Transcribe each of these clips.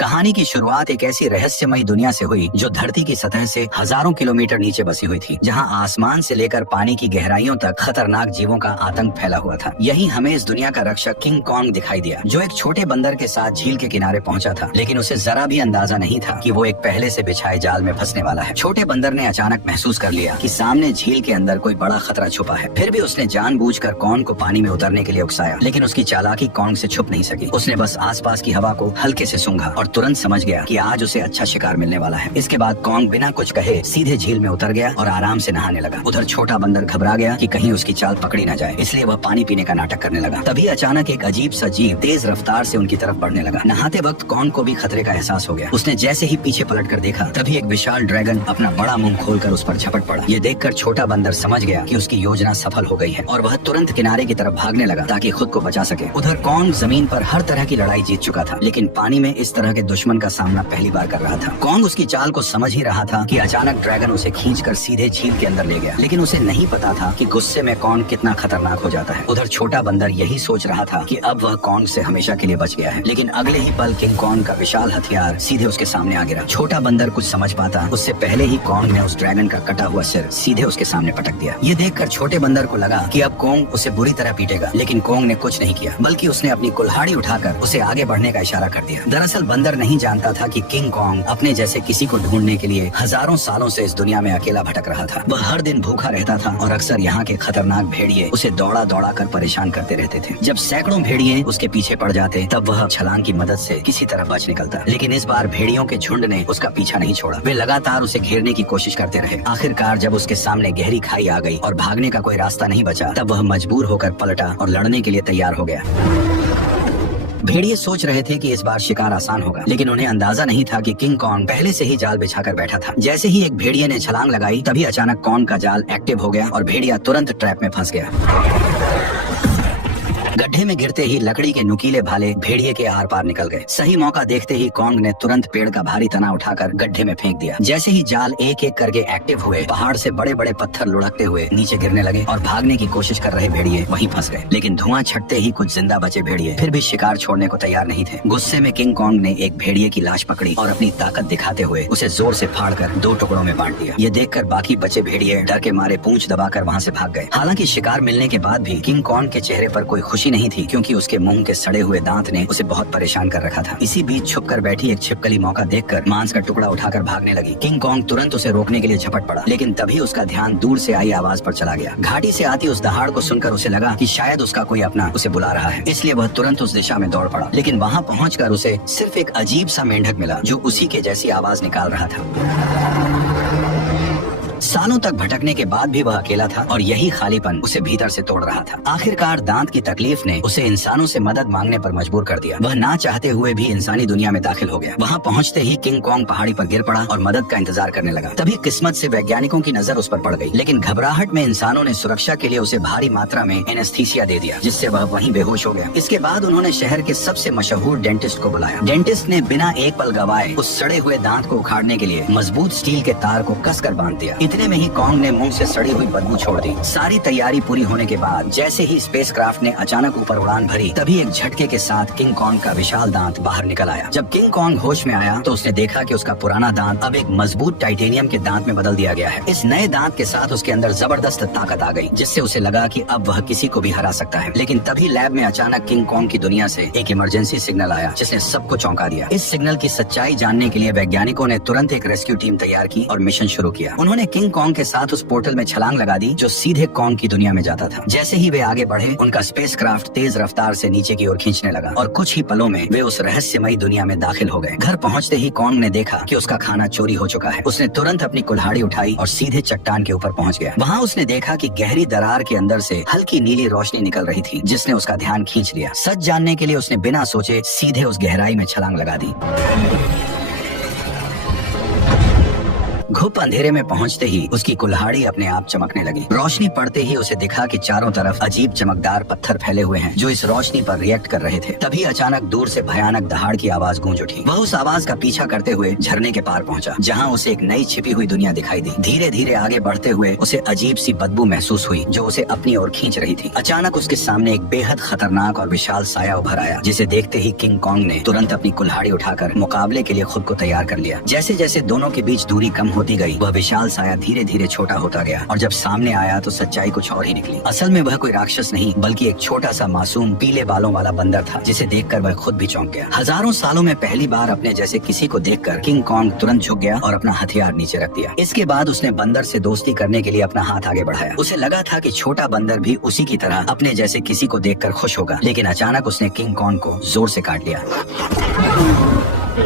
कहानी की शुरुआत एक ऐसी रहस्यमयी दुनिया से हुई जो धरती की सतह से हजारों किलोमीटर नीचे बसी हुई थी, जहां आसमान से लेकर पानी की गहराइयों तक खतरनाक जीवों का आतंक फैला हुआ था। यही हमें इस दुनिया का रक्षक किंग कॉन्ग दिखाई दिया, जो एक छोटे बंदर के साथ झील के किनारे पहुंचा था, लेकिन उसे जरा भी अंदाजा नहीं था कि वो एक पहले से बिछाए जाल में फंसने वाला है। छोटे बंदर ने अचानक महसूस कर लिया कि सामने झील के अंदर कोई बड़ा खतरा छुपा है। फिर भी उसने जानबूझकर कॉन्ग को पानी में उतरने के लिए उकसाया, लेकिन उसकी चालाकी कॉन्ग से छुप नहीं सकी। उसने बस आसपास की हवा को हल्के से सूंघा और तुरंत समझ गया कि आज उसे अच्छा शिकार मिलने वाला है। इसके बाद कॉन्ग बिना कुछ कहे सीधे झील में उतर गया और आराम से नहाने लगा। उधर छोटा बंदर घबरा गया कि कहीं उसकी चाल पकड़ी न जाए, इसलिए वह पानी पीने का नाटक करने लगा। तभी अचानक एक अजीब सा जीव तेज रफ्तार से उनकी तरफ बढ़ने लगा। नहाते वक्त कॉन्ग को भी खतरे का एहसास हो गया। उसने जैसे ही पीछे पलट कर देखा, तभी एक विशाल ड्रैगन अपना बड़ा मुंह खोलकर उस पर झपट पड़ा। ये देखकर छोटा बंदर समझ गया कि उसकी योजना सफल हो गई है और वह तुरंत किनारे की तरफ भागने लगा ताकि खुद को बचा सके। उधर कॉन्ग जमीन पर हर तरह की लड़ाई जीत चुका था, लेकिन पानी में इस तरह के दुश्मन का सामना पहली बार कर रहा था। कॉन्ग उसकी चाल को समझ ही रहा था कि अचानक ड्रैगन उसे खींचकर सीधे झील के अंदर ले गया, लेकिन उसे नहीं पता था कि गुस्से में कॉन्ग कितना खतरनाक हो जाता है। उधर छोटा बंदर यही सोच रहा था कि अब वह कॉन्ग से हमेशा के लिए बच गया है, लेकिन अगले ही पल किंग कॉन्ग का विशाल हथियार सीधे उसके सामने आ गिरा। छोटा बंदर कुछ समझ पाता उससे पहले ही कॉन्ग ने उस ड्रैगन का कटा हुआ सिर सीधे उसके सामने पटक दिया। ये देखकर छोटे बंदर को लगा कि अब कॉन्ग उसे बुरी तरह पीटेगा, लेकिन कॉन्ग ने कुछ नहीं किया, बल्कि उसने अपनी कुल्हाड़ी उठाकर उसे आगे बढ़ने का इशारा कर दिया। दरअसल बंदर नहीं जानता था कि किंग कॉन्ग अपने जैसे किसी को ढूंढने के लिए हजारों सालों से इस दुनिया में अकेला भटक रहा था। वह हर दिन भूखा रहता था और अक्सर यहाँ के खतरनाक भेड़िए उसे दौड़ा दौड़ा कर परेशान करते रहते थे। जब सैकड़ों भेड़िए उसके पीछे पड़ जाते, तब वह छलांग की मदद से किसी तरह बच निकलता, लेकिन इस बार भेड़ियों के झुंड ने उसका पीछा नहीं छोड़ा। वे लगातार उसे घेरने की कोशिश करते रहे। आखिरकार जब उसके सामने गहरी खाई आ गई और भागने का कोई रास्ता नहीं बचा, तब वह मजबूर होकर पलटा और लड़ने के लिए तैयार हो गया। भेड़िए सोच रहे थे कि इस बार शिकार आसान होगा, लेकिन उन्हें अंदाजा नहीं था कि किंग कॉन्ग पहले से ही जाल बिछाकर बैठा था। जैसे ही एक भेड़िए ने छलांग लगाई, तभी अचानक कॉन्ग का जाल एक्टिव हो गया और भेड़िया तुरंत ट्रैप में फंस गया। गड्ढे में गिरते ही लकड़ी के नुकीले भाले भेड़िए के आर पार निकल गए। सही मौका देखते ही कॉन्ग ने तुरंत पेड़ का भारी तना उठाकर गड्ढे में फेंक दिया। जैसे ही जाल एक एक करके एक्टिव हुए, पहाड़ से बड़े बड़े पत्थर लुढ़कते हुए नीचे गिरने लगे और भागने की कोशिश कर रहे भेड़िए वहीं फंस गए। लेकिन धुआं छटते ही कुछ जिंदा बचे भेड़िए फिर भी शिकार छोड़ने को तैयार नहीं थे। गुस्से में किंग कॉन्ग ने एक भेड़िए की लाश पकड़ी और अपनी ताकत दिखाते हुए उसे जोर से फाड़कर 2 टुकड़ों में बांट दिया। ये देखकर बाकी बचे भेड़िए डर के मारे पूंछ दबाकर वहाँ से भाग गए। हालांकि शिकार मिलने के बाद भी किंग कॉन्ग के चेहरे पर कोई खुशी नहीं थी, क्योंकि उसके मुंह के सड़े हुए दांत ने उसे बहुत परेशान कर रखा था। इसी बीच छुपकर बैठी एक छिपकली मौका देखकर मांस का टुकड़ा उठाकर भागने लगी। किंग कॉन्ग तुरंत उसे रोकने के लिए झपट पड़ा, लेकिन तभी उसका ध्यान दूर से आई आवाज पर चला गया। घाटी से आती उस दहाड़ को सुनकर उसे लगा कि शायद उसका कोई अपना उसे बुला रहा है, इसलिए वह तुरंत उस दिशा में दौड़ पड़ा। लेकिन वहाँ पहुंचकर उसे सिर्फ एक अजीब सा मेंढक मिला जो उसी के जैसी आवाज निकाल रहा था। सालों तक भटकने के बाद भी वह अकेला था और यही खालीपन उसे भीतर से तोड़ रहा था। आखिरकार दांत की तकलीफ ने उसे इंसानों से मदद मांगने पर मजबूर कर दिया। वह ना चाहते हुए भी इंसानी दुनिया में दाखिल हो गया। वहाँ पहुँचते ही किंग कॉन्ग पहाड़ी पर गिर पड़ा और मदद का इंतजार करने लगा। तभी किस्मत से वैज्ञानिकों की नजर उस पर पड़ गई, लेकिन घबराहट में इंसानों ने सुरक्षा के लिए उसे भारी मात्रा में एनेस्थीसिया दे दिया, जिससे वह वहीं बेहोश हो गया। इसके बाद उन्होंने शहर के सबसे मशहूर डेंटिस्ट को बुलाया। डेंटिस्ट ने बिना एक पल गवाए उस सड़े हुए दांत को उखाड़ने के लिए मजबूत स्टील के तार को कसकर बांध दिया। इतने में ही कॉन्ग ने मुंह से सड़ी हुई बदबू छोड़ दी। सारी तैयारी पूरी होने के बाद जैसे ही स्पेसक्राफ्ट ने अचानक ऊपर उड़ान भरी, तभी एक झटके के साथ किंग कॉन्ग का विशाल दांत बाहर निकल आया। जब किंग कॉन्ग होश में आया तो उसने देखा कि उसका पुराना दांत अब एक मजबूत टाइटेनियम के दांत में बदल दिया गया है। इस नए दांत के साथ उसके अंदर जबरदस्त ताकत आ गई, जिससे उसे लगा कि अब वह किसी को भी हरा सकता है। लेकिन तभी लैब में अचानक किंग कॉन्ग की दुनिया से एक इमरजेंसी सिग्नल आया, जिसने सबको चौंका दिया। इस सिग्नल की सच्चाई जानने के लिए वैज्ञानिकों ने तुरंत एक रेस्क्यू टीम तैयार की और मिशन शुरू किया। उन्होंने किंग कॉन्ग के साथ उस पोर्टल में छलांग लगा दी जो सीधे कॉन्ग की दुनिया में जाता था। जैसे ही वे आगे बढ़े, उनका स्पेसक्राफ्ट तेज रफ्तार से नीचे की ओर खींचने लगा और कुछ ही पलों में वे उस रहस्यमयी दुनिया में दाखिल हो गए। घर पहुंचते ही कॉन्ग ने देखा कि उसका खाना चोरी हो चुका है। उसने तुरंत अपनी कुल्हाड़ी उठाई और सीधे चट्टान के ऊपर पहुंच गया। वहां उसने देखा कि गहरी दरार के अंदर से हल्की नीली रोशनी निकल रही थी, जिसने उसका ध्यान खींच लिया। सच जानने के लिए उसने बिना सोचे सीधे उस गहराई में छलांग लगा दी। घुप अंधेरे में पहुंचते ही उसकी कुल्हाड़ी अपने आप चमकने लगी। रोशनी पड़ते ही उसे दिखा कि चारों तरफ अजीब चमकदार पत्थर फैले हुए हैं जो इस रोशनी पर रिएक्ट कर रहे थे। तभी अचानक दूर से भयानक दहाड़ की आवाज गूंज उठी। वह उस आवाज का पीछा करते हुए झरने के पार पहुंचा, जहां उसे एक नई छिपी हुई दुनिया दिखाई दी। धीरे धीरे आगे बढ़ते हुए उसे अजीब सी बदबू महसूस हुई जो उसे अपनी ओर खींच रही थी। अचानक उसके सामने एक बेहद खतरनाक और विशाल साया उभर आया, जिसे देखते ही किंग कॉन्ग ने तुरंत अपनी कुल्हाड़ी उठाकर मुकाबले के लिए खुद को तैयार कर लिया। जैसे जैसे दोनों के बीच दूरी कम होती गई, वह विशाल साया धीरे धीरे छोटा होता गया और जब सामने आया तो सच्चाई कुछ और ही निकली। असल में वह कोई राक्षस नहीं बल्कि एक छोटा सा मासूम पीले बालों वाला बंदर था, जिसे देखकर वह खुद भी चौंक गया। हजारों सालों में पहली बार अपने जैसे किसी को देखकर किंग कॉन्ग तुरंत झुक गया और अपना हथियार नीचे रख दिया। इसके बाद उसने बंदर से दोस्ती करने के लिए अपना हाथ आगे बढ़ाया। उसे लगा था कि छोटा बंदर भी उसी की तरह अपने जैसे किसी को देखकर खुश होगा, लेकिन अचानक उसने किंग कॉन्ग को जोर से काट लिया।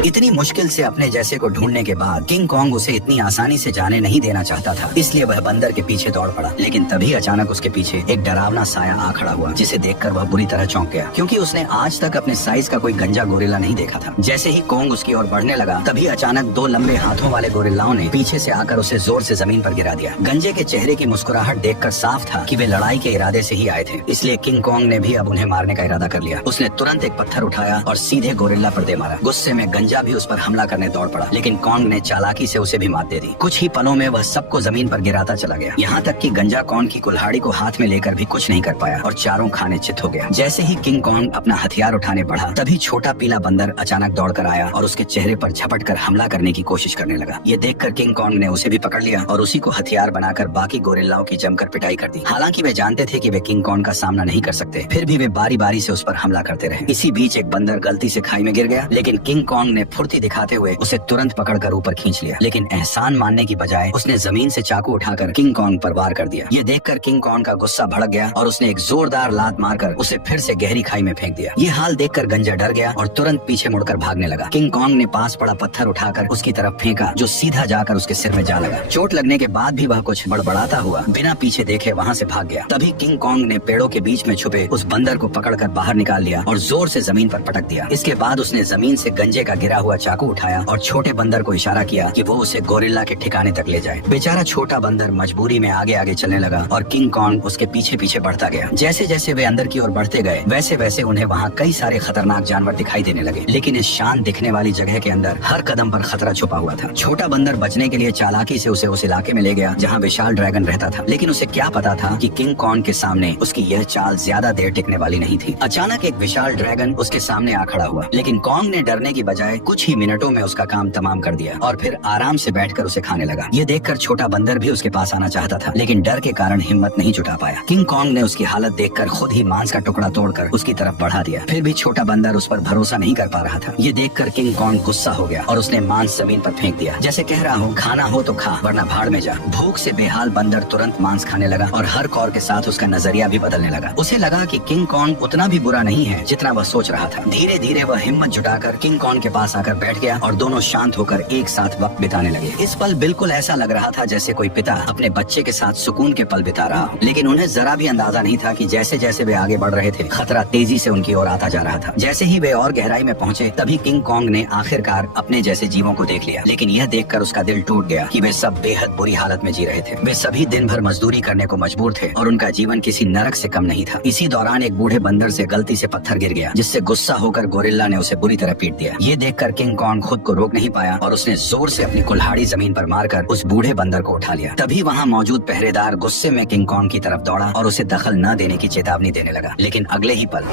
इतनी मुश्किल से अपने जैसे को ढूंढने के बाद किंग कॉन्ग उसे इतनी आसानी से जाने नहीं देना चाहता था, इसलिए वह बंदर के पीछे दौड़ पड़ा। लेकिन तभी अचानक उसके पीछे एक डरावना साया आ खड़ा हुआ, जिसे देखकर वह बुरी तरह चौंक गया, क्योंकि उसने आज तक अपने साइज का कोई गंजा गोरिल्ला नहीं देखा था। जैसे ही कॉन्ग उसकी ओर बढ़ने लगा, तभी अचानक दो लंबे हाथों वाले गोरिल्लाओं ने पीछे से आकर उसे जोर से जमीन पर गिरा दिया। गंजे के चेहरे की मुस्कुराहट देखकर साफ था कि वे लड़ाई के इरादे से ही आए थे, इसलिए किंग कॉन्ग ने भी अब उन्हें मारने का इरादा कर लिया। उसने तुरंत एक पत्थर उठाया और सीधे गोरिल्ला पर दे मारा। गुस्से में गंजा भी उस पर हमला करने दौड़ पड़ा, लेकिन कॉन्ग ने चालाकी से उसे भी मात दे दी। कुछ ही पलों में वह सबको जमीन पर गिराता चला गया, यहाँ तक कि गंजा कॉन्ग की कुल्हाड़ी को हाथ में लेकर भी कुछ नहीं कर पाया और चारों खाने चित हो गया। जैसे ही किंग कॉन्ग अपना हथियार उठाने बढ़ा, तभी छोटा पीला बंदर अचानक दौड़कर आया और उसके चेहरे पर झपटकर हमला करने की कोशिश करने लगा। ये देखकर किंग कॉन्ग ने उसे भी पकड़ लिया और उसी को हथियार बनाकर बाकी गोरिल्लाओं की जमकर पिटाई कर दी। हालांकि वे जानते थे कि वे किंग कॉन्ग का सामना नहीं कर सकते, फिर भी वे बारी बारी से उस पर हमला करते रहे। इसी बीच एक बंदर गलती से खाई में गिर गया, लेकिन किंग कॉन्ग ने फुर्ती दिखाते हुए उसे तुरंत पकड़कर ऊपर खींच लिया। लेकिन एहसान मानने की बजाय उसने जमीन से चाकू उठाकर किंग कॉन्ग पर वार कर दिया। ये देखकर किंग कॉन्ग का गुस्सा भड़क गया और उसने एक जोरदार लात मारकर उसे फिर से गहरी खाई में फेंक दिया। ये हाल देखकर गंजा डर गया और तुरंत पीछे मुड़कर भागने लगा। किंग कॉन्ग ने पास पड़ा पत्थर उठाकर उसकी तरफ फेंका, जो सीधा जाकर उसके सिर में जा लगा। चोट लगने के बाद भी वह कुछ बड़बड़ाता हुआ बिना पीछे देखे वहाँ से भाग गया। तभी किंग कॉन्ग ने पेड़ों के बीच में छुपे उस बंदर को पकड़कर बाहर निकाल लिया और जोर से जमीन पर पटक दिया। इसके बाद उसने जमीन से गंजे का गिरा हुआ चाकू उठाया और छोटे बंदर को इशारा किया कि वो उसे गोरिल्ला के ठिकाने तक ले जाए। बेचारा छोटा बंदर मजबूरी में आगे आगे चलने लगा और किंग कॉन्ग उसके पीछे पीछे बढ़ता गया। जैसे जैसे वे अंदर की ओर बढ़ते गए, वैसे वैसे उन्हें वहाँ कई सारे खतरनाक जानवर दिखाई देने लगे, लेकिन इस शांत दिखने वाली जगह के अंदर हर कदम पर खतरा छुपा हुआ था। छोटा बंदर बचने के लिए चालाकी से उसे उस इलाके में ले गया जहाँ विशाल ड्रैगन रहता था, लेकिन उसे क्या पता था कि किंग कॉन्ग के सामने उसकी यह चाल ज्यादा देर टिकने वाली नहीं थी। अचानक एक विशाल ड्रैगन उसके सामने आ खड़ा हुआ, लेकिन कॉन्ग ने डरने की बजाय कुछ ही मिनटों में उसका काम तमाम कर दिया और फिर आराम से बैठकर उसे खाने लगा। ये देखकर छोटा बंदर भी उसके पास आना चाहता था, लेकिन डर के कारण हिम्मत नहीं जुटा पाया। किंग कॉन्ग ने उसकी हालत देखकर खुद ही मांस का टुकड़ा तोड़कर उसकी तरफ बढ़ा दिया। फिर भी छोटा बंदर उस पर भरोसा नहीं कर पा रहा था। ये देखकर किंग कॉन्ग गुस्सा हो गया और उसने मांस जमीन पर फेंक दिया, जैसे कह रहा हो खाना हो तो खा वरना भाड़ में जा। भूख से बेहाल बंदर तुरंत मांस खाने लगा और हर कौर के साथ उसका नजरिया भी बदलने लगा। उसे लगा कि किंग कॉन्ग उतना भी बुरा नहीं है जितना वह सोच रहा था। धीरे धीरे वह हिम्मत जुटाकर किंग कॉन्ग के पास आकर बैठ गया और दोनों शांत होकर एक साथ वक्त बिताने लगे। इस पल बिल्कुल ऐसा लग रहा था जैसे कोई पिता अपने बच्चे के साथ सुकून के पल बिता रहा हो, लेकिन उन्हें जरा भी अंदाजा नहीं था कि जैसे जैसे वे आगे बढ़ रहे थे, खतरा तेजी से उनकी ओर आता जा रहा था। जैसे ही वे और गहराई में पहुंचे, तभी किंग कॉन्ग ने आखिरकार अपने जैसे जीवों को देख लिया, लेकिन यह देखकर उसका दिल टूट गया कि वे सब बेहद बुरी हालत में जी रहे थे। वे सभी दिन भर मजदूरी करने को मजबूर थे और उनका जीवन किसी नरक से कम नहीं था। इसी दौरान एक बूढ़े बंदर से गलती से पत्थर गिर गया, जिससे गुस्सा होकर गोरिल्ला ने उसे बुरी तरह पीट दिया। ये देखकर किंग कॉन्ग खुद को रोक नहीं पाया और उसने जोर से अपनी कुल्हाड़ी जमीन पर मारकर उस बूढ़े बंदर को उठा लिया। तभी वहाँ मौजूद पहरेदार गुस्से में किंग कॉन्ग की तरफ दौड़ा और उसे दखल न देने की चेतावनी देने लगा, लेकिन अगले ही पल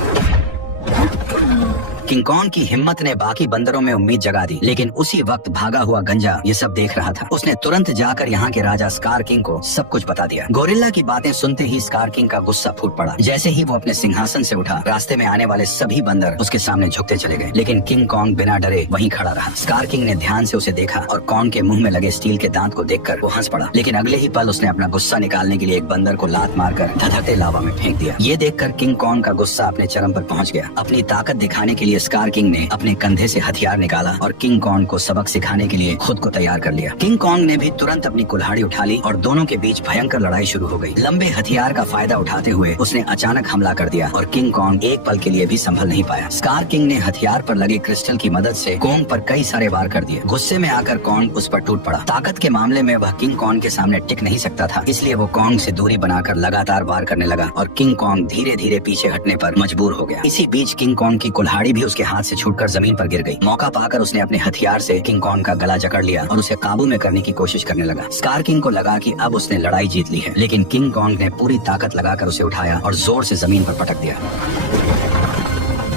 किंग कॉन्ग की हिम्मत ने बाकी बंदरों में उम्मीद जगा दी, लेकिन उसी वक्त भागा हुआ गंजा ये सब देख रहा था। उसने तुरंत जाकर यहाँ के राजा स्कार किंग को सब कुछ बता दिया। गोरिल्ला की बातें सुनते ही स्कार किंग का गुस्सा फूट पड़ा। जैसे ही वो अपने सिंहासन से उठा, रास्ते में आने वाले सभी बंदर उसके सामने झुकते चले गए, लेकिन किंग कॉन्ग बिना डरे वहीं खड़ा रहा। स्कार किंग ने ध्यान से उसे देखा और कॉन्ग के मुंह में लगे स्टील के दांत को देखकर वो हंस पड़ा, लेकिन अगले ही पल उसने अपना गुस्सा निकालने के लिए एक बंदर को लात मारकर धधकते लावा में फेंक दिया। ये देखकर किंग कॉन्ग का गुस्सा अपने चरम पर पहुंच गया। अपनी ताकत दिखाने के लिए स्कार किंग ने अपने कंधे से हथियार निकाला और किंग कॉन्ग को सबक सिखाने के लिए खुद को तैयार कर लिया। किंग कॉन्ग ने भी तुरंत अपनी कुल्हाड़ी उठा ली और दोनों के बीच भयंकर लड़ाई शुरू हो गई। लंबे हथियार का फायदा उठाते हुए उसने अचानक हमला कर दिया और किंग कॉन्ग एक पल के लिए भी संभल नहीं पाया। स्कार किंग ने हथियार पर लगे क्रिस्टल की मदद से कॉन्ग पर कई सारे वार कर दिए। गुस्से में आकर कॉन्ग उस पर टूट पड़ा। ताकत के मामले में वह किंग कॉन्ग के सामने टिक नहीं सकता था, इसलिए वो कॉन्ग से दूरी बनाकर लगातार वार करने लगा और किंग कॉन्ग धीरे धीरे पीछे हटने पर मजबूर हो गया। इसी बीच किंग कॉन्ग की कुल्हाड़ी भी उसके हाथ से छूटकर जमीन पर गिर गई। मौका पाकर उसने अपने हथियार से किंग कॉन्ग का गला जकड़ लिया और उसे काबू में करने की कोशिश करने लगा। स्कार किंग को लगा कि अब उसने लड़ाई जीत ली है, लेकिन किंग कॉन्ग ने पूरी ताकत लगाकर उसे उठाया और जोर से जमीन पर पटक दिया।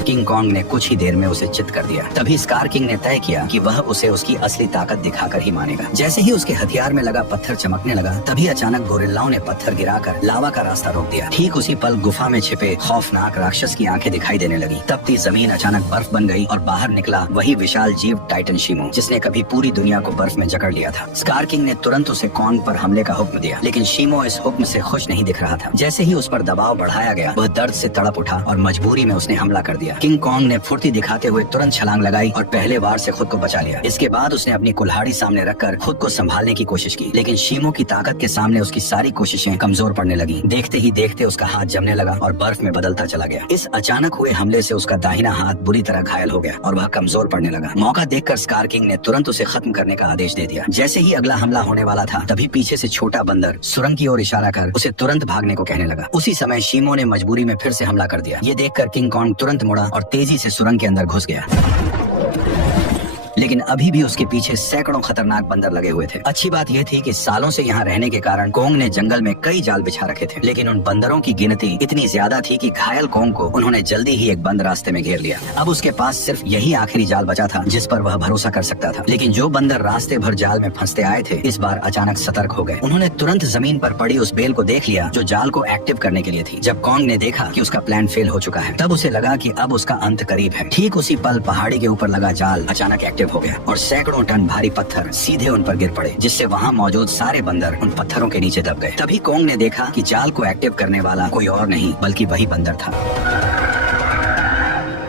किंग कॉन्ग ने कुछ ही देर में उसे चित कर दिया। तभी स्कार किंग ने तय किया कि वह उसे उसकी असली ताकत दिखाकर ही मानेगा। जैसे ही उसके हथियार में लगा पत्थर चमकने लगा, तभी अचानक गोरिल्लाओं ने पत्थर गिराकर लावा का रास्ता रोक दिया। ठीक उसी पल गुफा में छिपे खौफनाक राक्षस की आंखें दिखाई देने लगी। तपती जमीन अचानक बर्फ बन गई और बाहर निकला वही विशाल जीव टाइटन शीमो, जिसने कभी पूरी दुनिया को बर्फ में जकड़ लिया था। स्कार किंग ने तुरंत उसे कॉन्ग पर हमले का हुक्म दिया, लेकिन शीमो इस हुक्म से खुश नहीं दिख रहा था। जैसे ही उस पर दबाव बढ़ाया गया, वह दर्द से तड़प उठा और मजबूरी में उसने हमला कर दिया। किंग कॉन्ग ने फुर्ती दिखाते हुए तुरंत छलांग लगाई और पहले वार से खुद को बचा लिया। इसके बाद उसने अपनी कुल्हाड़ी सामने रखकर खुद को संभालने की कोशिश की, लेकिन शीमो की ताकत के सामने उसकी सारी कोशिशें कमजोर पड़ने लगी। देखते ही देखते उसका हाथ जमने लगा और बर्फ में बदलता चला गया। इस अचानक हुए हमले से उसका दाहिना हाथ बुरी तरह घायल हो गया और वह कमजोर पड़ने लगा। मौका देखकर स्कार किंग ने तुरंत उसे खत्म करने का आदेश दे दिया। जैसे ही अगला हमला होने वाला था, तभी पीछे से छोटा बंदर सुरंग की ओर इशारा कर उसे तुरंत भागने को कहने लगा। उसी समय शीमो ने मजबूरी में फिर से हमला कर दिया। ये देखकर किंग कॉन्ग तुरंत मुड़ा और तेजी से सुरंग के अंदर घुस गया। लेकिन अभी भी उसके पीछे सैकड़ों खतरनाक बंदर लगे हुए थे। अच्छी बात यह थी कि सालों से यहाँ रहने के कारण कॉन्ग ने जंगल में कई जाल बिछा रखे थे, लेकिन उन बंदरों की गिनती इतनी ज्यादा थी कि घायल कॉन्ग को उन्होंने जल्दी ही एक बंद रास्ते में घेर लिया। अब उसके पास सिर्फ यही आखिरी जाल बचा था जिस पर वह भरोसा कर सकता था। लेकिन जो बंदर रास्ते भर जाल में फंसते आए थे, इस बार अचानक सतर्क हो गए। उन्होंने तुरंत जमीन पर पड़ी उस बेल को देख लिया जो जाल को एक्टिव करने के लिए थी। जब कॉन्ग ने देखा कि उसका प्लान फेल हो चुका है, तब उसे लगा कि अब उसका अंत करीब है। ठीक उसी पल पहाड़ी के ऊपर लगा जाल अचानक एक्टिव हो गया और सैकड़ों टन भारी पत्थर सीधे उन पर गिर पड़े, जिससे वहाँ मौजूद सारे बंदर उन पत्थरों के नीचे दब गए। तभी कॉन्ग ने देखा कि जाल को एक्टिव करने वाला कोई और नहीं बल्कि वही बंदर था।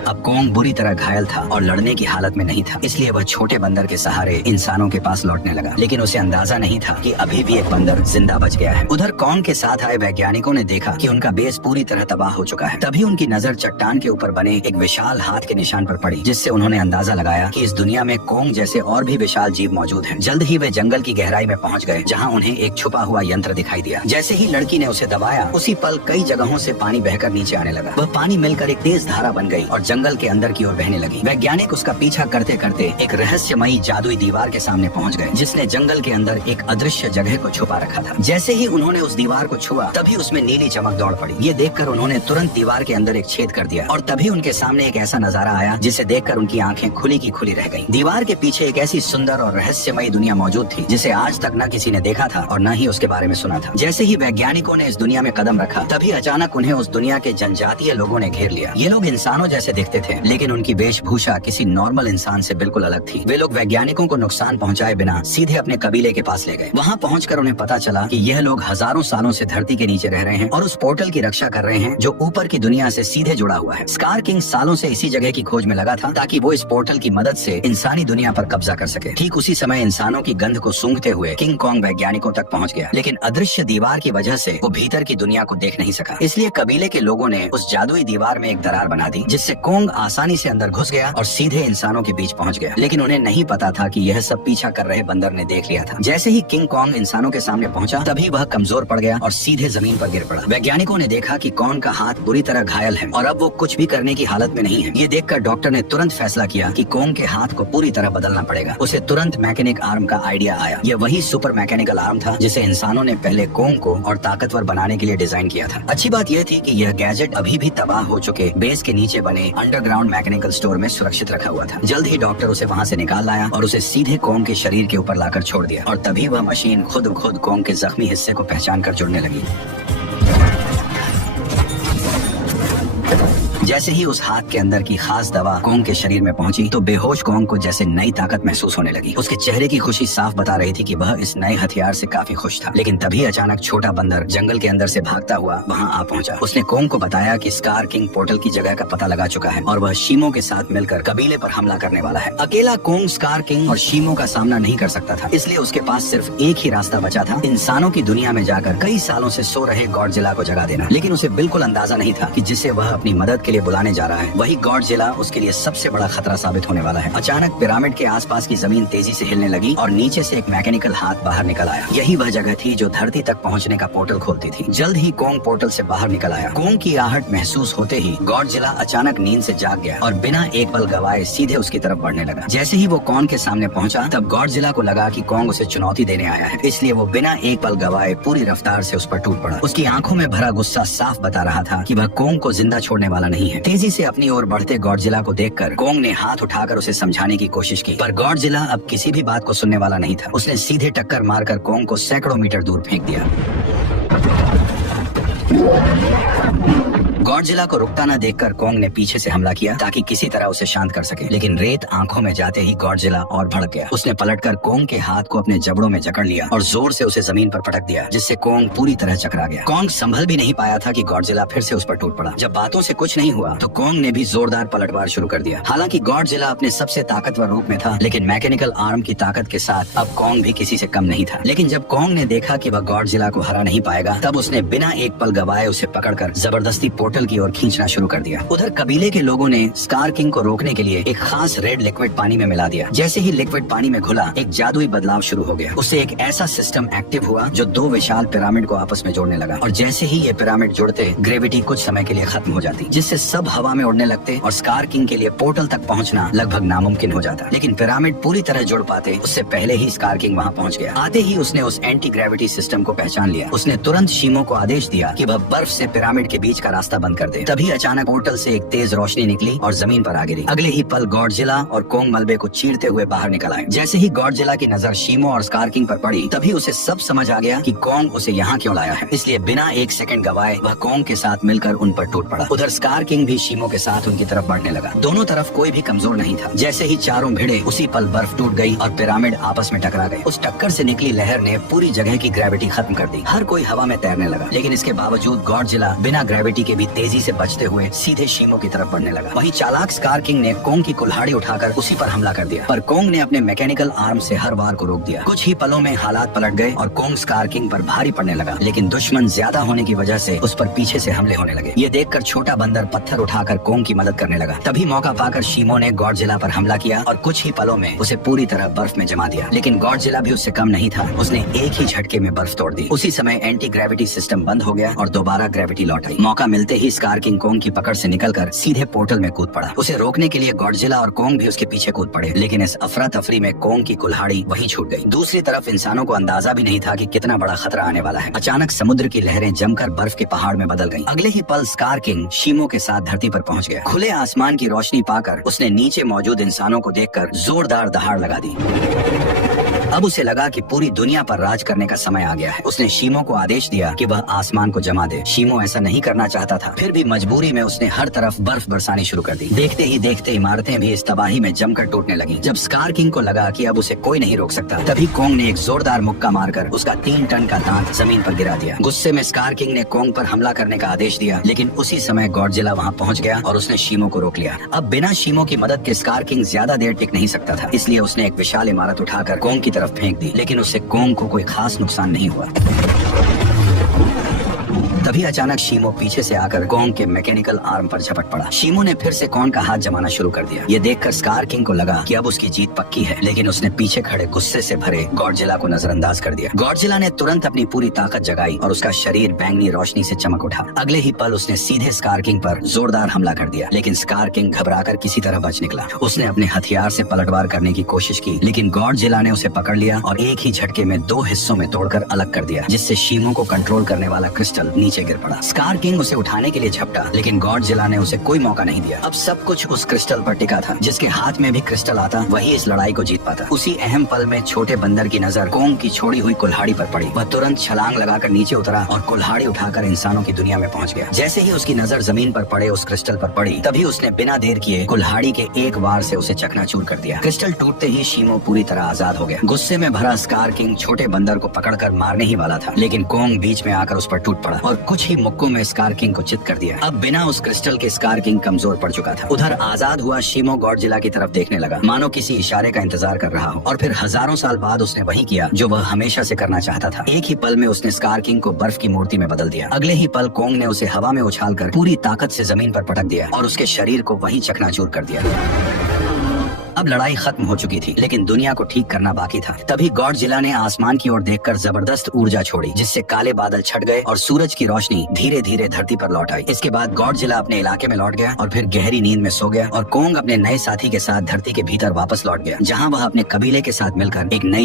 अब कॉन्ग बुरी तरह घायल था और लड़ने की हालत में नहीं था, इसलिए वह छोटे बंदर के सहारे इंसानों के पास लौटने लगा। लेकिन उसे अंदाजा नहीं था कि अभी भी एक बंदर जिंदा बच गया है। उधर कॉन्ग के साथ आए वैज्ञानिकों ने देखा कि उनका बेस पूरी तरह तबाह हो चुका है। तभी उनकी नजर चट्टान के ऊपर बने एक विशाल हाथ के निशान पर पड़ी, जिससे उन्होंने अंदाजा लगाया कि इस दुनिया में कॉन्ग जैसे और भी विशाल जीव मौजूद हैं। जल्द ही वे जंगल की गहराई में पहुंच गए, जहां उन्हें एक छुपा हुआ यंत्र दिखाई दिया। जैसे ही लड़की ने उसे दबाया, उसी पल कई जगहों से पानी बहकर नीचे आने लगा। वह पानी मिलकर एक तेज धारा बन गई और जंगल के अंदर की ओर बहने लगी। वैज्ञानिक उसका पीछा करते करते एक रहस्यमयी जादुई दीवार के सामने पहुंच गए, जिसने जंगल के अंदर एक अदृश्य जगह को छुपा रखा था। जैसे ही उन्होंने उस दीवार को छुआ, तभी उसमें नीली चमक दौड़ पड़ी। ये देखकर उन्होंने तुरंत दीवार के अंदर एक छेद कर दिया और तभी उनके सामने एक ऐसा नजारा आया जिसे देखकर उनकी आंखें खुली की खुली रह गईं। दीवार के पीछे एक ऐसी सुंदर और रहस्यमयी दुनिया मौजूद थी जिसे आज तक न किसी ने देखा था और न ही उसके बारे में सुना था। जैसे ही वैज्ञानिकों ने इस दुनिया में कदम रखा, तभी अचानक उन्हें उस दुनिया के जनजातीय लोगों ने घेर लिया। ये लोग इंसानों जैसे दिखते थे, लेकिन उनकी वेशभूषा किसी नॉर्मल इंसान से बिल्कुल अलग थी। वे लोग वैज्ञानिकों को नुकसान पहुंचाए बिना सीधे अपने कबीले के पास ले गए। वहां पहुंचकर उन्हें पता चला कि यह लोग हजारों सालों से धरती के नीचे रह रहे हैं और उस पोर्टल की रक्षा कर रहे हैं जो ऊपर की दुनिया से सीधे जुड़ा हुआ है। स्कार किंग सालों से इसी जगह की खोज में लगा था ताकि वो इस पोर्टल की मदद से इंसानी दुनिया पर कब्जा कर सके। ठीक उसी समय इंसानों की गंध को सूंघते हुए किंग कॉन्ग वैज्ञानिकों तक पहुंच गया, लेकिन अदृश्य दीवार की वजह से वो भीतर की दुनिया को देख नहीं सका। इसलिए कबीले के लोगों ने उस जादुई दीवार में एक दरार बना दी, जिससे कॉन्ग आसानी से अंदर घुस गया और सीधे इंसानों के बीच पहुंच गया। लेकिन उन्हें नहीं पता था कि यह सब पीछा कर रहे बंदर ने देख लिया था। जैसे ही किंग कॉन्ग इंसानों के सामने पहुंचा, तभी वह कमजोर पड़ गया और सीधे जमीन पर गिर पड़ा। वैज्ञानिकों ने देखा कि कॉन्ग का हाथ बुरी तरह घायल है और अब वो कुछ भी करने की हालत में नहीं है। ये देखकर डॉक्टर ने तुरंत फैसला किया कि कॉन्ग के हाथ को पूरी तरह बदलना पड़ेगा। उसे तुरंत मैकेनिक आर्म का आइडिया आया। यह वही सुपर मैकेनिकल आर्म था जिसे इंसानों ने पहले कॉन्ग को और ताकतवर बनाने के लिए डिजाइन किया था। अच्छी बात यह थी कि यह गैजेट अभी भी तबाह हो चुके बेस के नीचे बने अंडरग्राउंड मैकेनिकल स्टोर में सुरक्षित रखा हुआ था। जल्द ही डॉक्टर उसे वहाँ से निकाल लाया और उसे सीधे कॉन्ग के शरीर के ऊपर लाकर छोड़ दिया और तभी वह मशीन खुद कॉन्ग के जख्मी हिस्से को पहचान कर जुड़ने लगी। जैसे ही उस हाथ के अंदर की खास दवा कोंग के शरीर में पहुंची तो बेहोश कोंग को जैसे नई ताकत महसूस होने लगी। उसके चेहरे की खुशी साफ बता रही थी कि वह इस नए हथियार से काफी खुश था। लेकिन तभी अचानक छोटा बंदर जंगल के अंदर से भागता हुआ वहाँ आ पहुँचा। उसने कोंग को बताया कि स्कार किंग पोर्टल की जगह का पता लगा चुका है और वह शीमो के साथ मिलकर कबीले पर हमला करने वाला है। अकेला कोंग स्कार किंग और शीमो का सामना नहीं कर सकता था, इसलिए उसके पास सिर्फ एक ही रास्ता बचा था, इंसानों की दुनिया में जाकर कई सालों से सो रहे गॉडजिला को जगा देना। लेकिन उसे बिल्कुल अंदाजा नहीं था कि जिसे वह अपनी मदद के लिए बुलाने जा रहा है वही गॉडजिला उसके लिए सबसे बड़ा खतरा साबित होने वाला है। अचानक पिरामिड के आसपास की जमीन तेजी से हिलने लगी और नीचे से एक मैकेनिकल हाथ बाहर निकल आया। यही वह जगह थी जो धरती तक पहुंचने का पोर्टल खोलती थी। जल्द ही कोंग पोर्टल से बाहर निकल आया। कोंग की आहट महसूस होते ही गॉडजिला अचानक नींद से जाग गया और बिना एक पल गवाए सीधे उसकी तरफ बढ़ने लगा। जैसे ही वो कोंग के सामने पहुंचा तब गॉडजिला को लगा कि कोंग उसे चुनौती देने आया है, इसलिए वो बिना एक पल गवाए पूरी रफ्तार से उस पर टूट पड़ा। उसकी आंखों में भरा गुस्सा साफ बता रहा था कि वह कोंग को जिंदा छोड़ने वाला नहीं है। तेजी से अपनी ओर बढ़ते गॉडजिला को देखकर कोंग ने हाथ उठाकर उसे समझाने की कोशिश की, पर गॉडजिला अब किसी भी बात को सुनने वाला नहीं था। उसने सीधे टक्कर मारकर कोंग को सैकड़ों मीटर दूर फेंक दिया। गॉडजिला को रुकता न देखकर कोंग ने पीछे से हमला किया ताकि किसी तरह उसे शांत कर सके, लेकिन रेत आंखों में जाते ही गॉडजिला और भड़क गया। उसने पलटकर कोंग के हाथ को अपने जबड़ों में जकड़ लिया और जोर से उसे जमीन पर पटक दिया, जिससे कोंग पूरी तरह चकरा गया। कोंग संभल भी नहीं पाया था कि गॉडजिला फिर से उस पर टूट पड़ा। जब बातों से कुछ नहीं हुआ तो कोंग ने भी जोरदार पलटवार शुरू कर दिया। हालांकि गॉडजिला अपने सबसे ताकतवर रूप में था, लेकिन मैकेनिकल आर्म की ताकत के साथ अब कोंग भी किसी से कम नहीं था। लेकिन जब कोंग ने देखा कि वह गॉडजिला को हरा नहीं पाएगा तब उसने बिना एक पल गवाए उसे पकड़कर जबरदस्ती पोर्टल की ओर खींचना शुरू कर दिया। उधर कबीले के लोगों ने स्कार किंग को रोकने के लिए एक खास रेड लिक्विड पानी में मिला दिया। जैसे ही लिक्विड पानी में घुला एक जादुई बदलाव शुरू हो गया। उससे एक ऐसा सिस्टम एक्टिव हुआ जो दो विशाल पिरामिड को आपस में जोड़ने लगा और जैसे ही ये पिरामिड जुड़ते ग्रेविटी कुछ समय के लिए खत्म हो जाती, जिससे सब हवा में उड़ने लगते और स्कार किंग के लिए पोर्टल तक पहुंचना लगभग नामुमकिन हो जाता। लेकिन पिरामिड पूरी तरह जुड़ पाते उससे पहले ही स्कार किंग वहां पहुंच गया। आते ही उसने उस एंटी ग्रेविटी सिस्टम को पहचान लिया। उसने तुरंत शीमो को आदेश दिया कि वह बर्फ से पिरामिड के बीच का रास्ता बंद कर दे। तभी अचानक पोर्टल से एक तेज रोशनी निकली और जमीन पर आ गिरी। अगले ही पल गॉडजिला और कोंग मलबे को चीरते हुए बाहर निकल आए। जैसे ही गॉडजिला की नजर शीमो और स्कार किंग पर पड़ी तभी उसे सब समझ आ गया कि कोंग उसे यहाँ क्यों लाया है, इसलिए बिना एक सेकंड गवाए वह कोंग के साथ मिलकर उन पर टूट पड़ा। उधर स्कार किंग भी शीमो के साथ उनकी तरफ बढ़ने लगा। दोनों तरफ कोई भी कमजोर नहीं था। जैसे ही चारों भिड़े उसी पल बर्फ टूट गई और पिरामिड आपस में टकरा गए। उस टक्कर से निकली लहर ने पूरी जगह की ग्रेविटी खत्म कर दी। हर कोई हवा में तैरने लगा, लेकिन इसके बावजूद गॉडजिला बिना ग्रेविटी के भी तेजी से बचते हुए सीधे शीमो की तरफ बढ़ने लगा। वहीं चालाक स्कार किंग ने कोंग की कुल्हाड़ी उठाकर उसी पर हमला कर दिया, पर कोंग ने अपने मैकेनिकल आर्म से हर वार को रोक दिया। कुछ ही पलों में हालात पलट गए और कोंग स्कार किंग पर भारी पड़ने लगा, लेकिन दुश्मन ज्यादा होने की वजह से उस पर पीछे से हमले होने लगे। ये देखकर छोटा बंदर पत्थर उठाकर कोंग की मदद करने लगा। तभी मौका पाकर शीमो ने गॉडजिला पर हमला किया और कुछ ही पलों में उसे पूरी तरह बर्फ में जमा दिया। लेकिन गॉडजिला भी उससे कम नहीं था। उसने एक ही झटके में बर्फ तोड़ दी। उसी समय एंटी ग्रेविटी सिस्टम बंद हो गया और दोबारा ग्रेविटी लौट आई। मौका मिलते ही स्कार किंग कोंग की पकड़ से निकलकर सीधे पोर्टल में कूद पड़ा। उसे रोकने के लिए गॉडजिला और कोंग भी उसके पीछे कूद पड़े, लेकिन इस अफरा तफरी में कोंग की कुल्हाड़ी वहीं छूट गई। दूसरी तरफ इंसानों को अंदाजा भी नहीं था कि कितना बड़ा खतरा आने वाला है। अचानक समुद्र की लहरें जमकर बर्फ के पहाड़ में बदल गईं। अगले ही पल स्कार किंग शीमो के साथ धरती पर पहुंच गया। खुले आसमान की रोशनी पाकर उसने नीचे मौजूद इंसानों को देखकर जोरदार दहाड़ लगा दी। अब उसे लगा कि पूरी दुनिया पर राज करने का समय आ गया है। उसने शीमो को आदेश दिया कि वह आसमान को जमा दे। शीमो ऐसा नहीं करना चाहता था, फिर भी मजबूरी में उसने हर तरफ बर्फ बरसानी शुरू कर दी। देखते ही देखते इमारतें भी इस तबाही में जमकर टूटने लगी। जब स्कार किंग को लगा कि अब उसे कोई नहीं रोक सकता, तभी कोंग ने एक जोरदार मुक्का मारकर उसका 3 टन का दांत जमीन पर गिरा दिया। गुस्से में स्कार किंग ने कोंग पर हमला करने का आदेश दिया, लेकिन उसी समय गॉडजिला वहाँ पहुँच गया और उसने शीमो को रोक लिया। अब बिना शीमो की मदद के स्कार किंग ज्यादा देर टिक नहीं सकता था, इसलिए उसने एक विशाल इमारत उठाकर कोंग की तरफ फेंक दी, लेकिन उससे कोंग को कोई खास नुकसान नहीं हुआ। तभी अचानक शीमो पीछे से आकर कोंग के मैकेनिकल आर्म पर झपट पड़ा। शीमो ने फिर से कोंग का हाथ जमाना शुरू कर दिया। ये देखकर स्कार किंग को लगा कि अब उसकी जीत पक्की है, लेकिन उसने पीछे खड़े गुस्से से भरे गॉडजिला को नजरअंदाज कर दिया। गॉडजिला ने तुरंत अपनी पूरी ताकत जगाई और उसका शरीर बैंगनी रोशनी से चमक उठा। अगले ही पल उसने सीधे स्कार किंग पर जोरदार हमला कर दिया, लेकिन स्कार किंग घबराकर किसी तरह बच निकला। उसने अपने हथियार से पलटवार करने की कोशिश की, लेकिन गॉडजिला ने उसे पकड़ लिया और एक ही झटके में 2 हिस्सों में तोड़कर अलग कर दिया, जिससे शीमो को कंट्रोल करने वाला क्रिस्टल नीचे नीचे गिर पड़ा। स्कार किंग उसे उठाने के लिए झपटा, लेकिन गॉडजिला ने उसे कोई मौका नहीं दिया। अब सब कुछ उस क्रिस्टल पर टिका था। जिसके हाथ में भी क्रिस्टल आता वही इस लड़ाई को जीत पाता। उसी अहम पल में छोटे बंदर की नजर कोंग की छोड़ी हुई कुल्हाड़ी पर पड़ी। वह तुरंत छलांग लगाकर नीचे उतरा और कुल्हाड़ी उठाकर इंसानों की दुनिया में पहुंच गया। जैसे ही उसकी नजर जमीन पर पड़े उस क्रिस्टल पर पड़ी, तभी उसने बिना देर किए कुल्हाड़ी के एक वार से उसे चकनाचूर कर दिया। क्रिस्टल टूटते ही शीमो पूरी तरह आजाद हो गया। गुस्से में भरा स्कार किंग छोटे बंदर को पकड़कर मारने ही वाला था, लेकिन कोंग बीच में आकर उस पर टूट पड़ा और कुछ ही मुक्कों में स्कार किंग को चित कर दिया। अब बिना उस क्रिस्टल के स्कार किंग कमजोर पड़ चुका था। उधर आजाद हुआ शीमो गॉडजिला की तरफ देखने लगा, मानो किसी इशारे का इंतजार कर रहा हो। और फिर हजारों साल बाद उसने वही किया जो वह हमेशा से करना चाहता था। एक ही पल में उसने स्कार किंग को बर्फ की मूर्ति में बदल दिया। अगले ही पल कोंग ने उसे हवा में उछालकर पूरी ताकत से जमीन पर पटक दिया और उसके शरीर को वहीं चकनाचूर कर दिया। अब लड़ाई खत्म हो चुकी थी, लेकिन दुनिया को ठीक करना बाकी था। तभी गॉडजिला ने आसमान की ओर देखकर जबरदस्त ऊर्जा छोड़ी, जिससे काले बादल छट गए और सूरज की रोशनी धीरे धीरे धरती पर लौट आई। इसके बाद गॉडजिला अपने इलाके में लौट गया और फिर गहरी नींद में सो गया और कोंग अपने नए साथी के साथ धरती के भीतर वापस लौट गया, जहाँ वह अपने कबीले के साथ मिलकर एक नई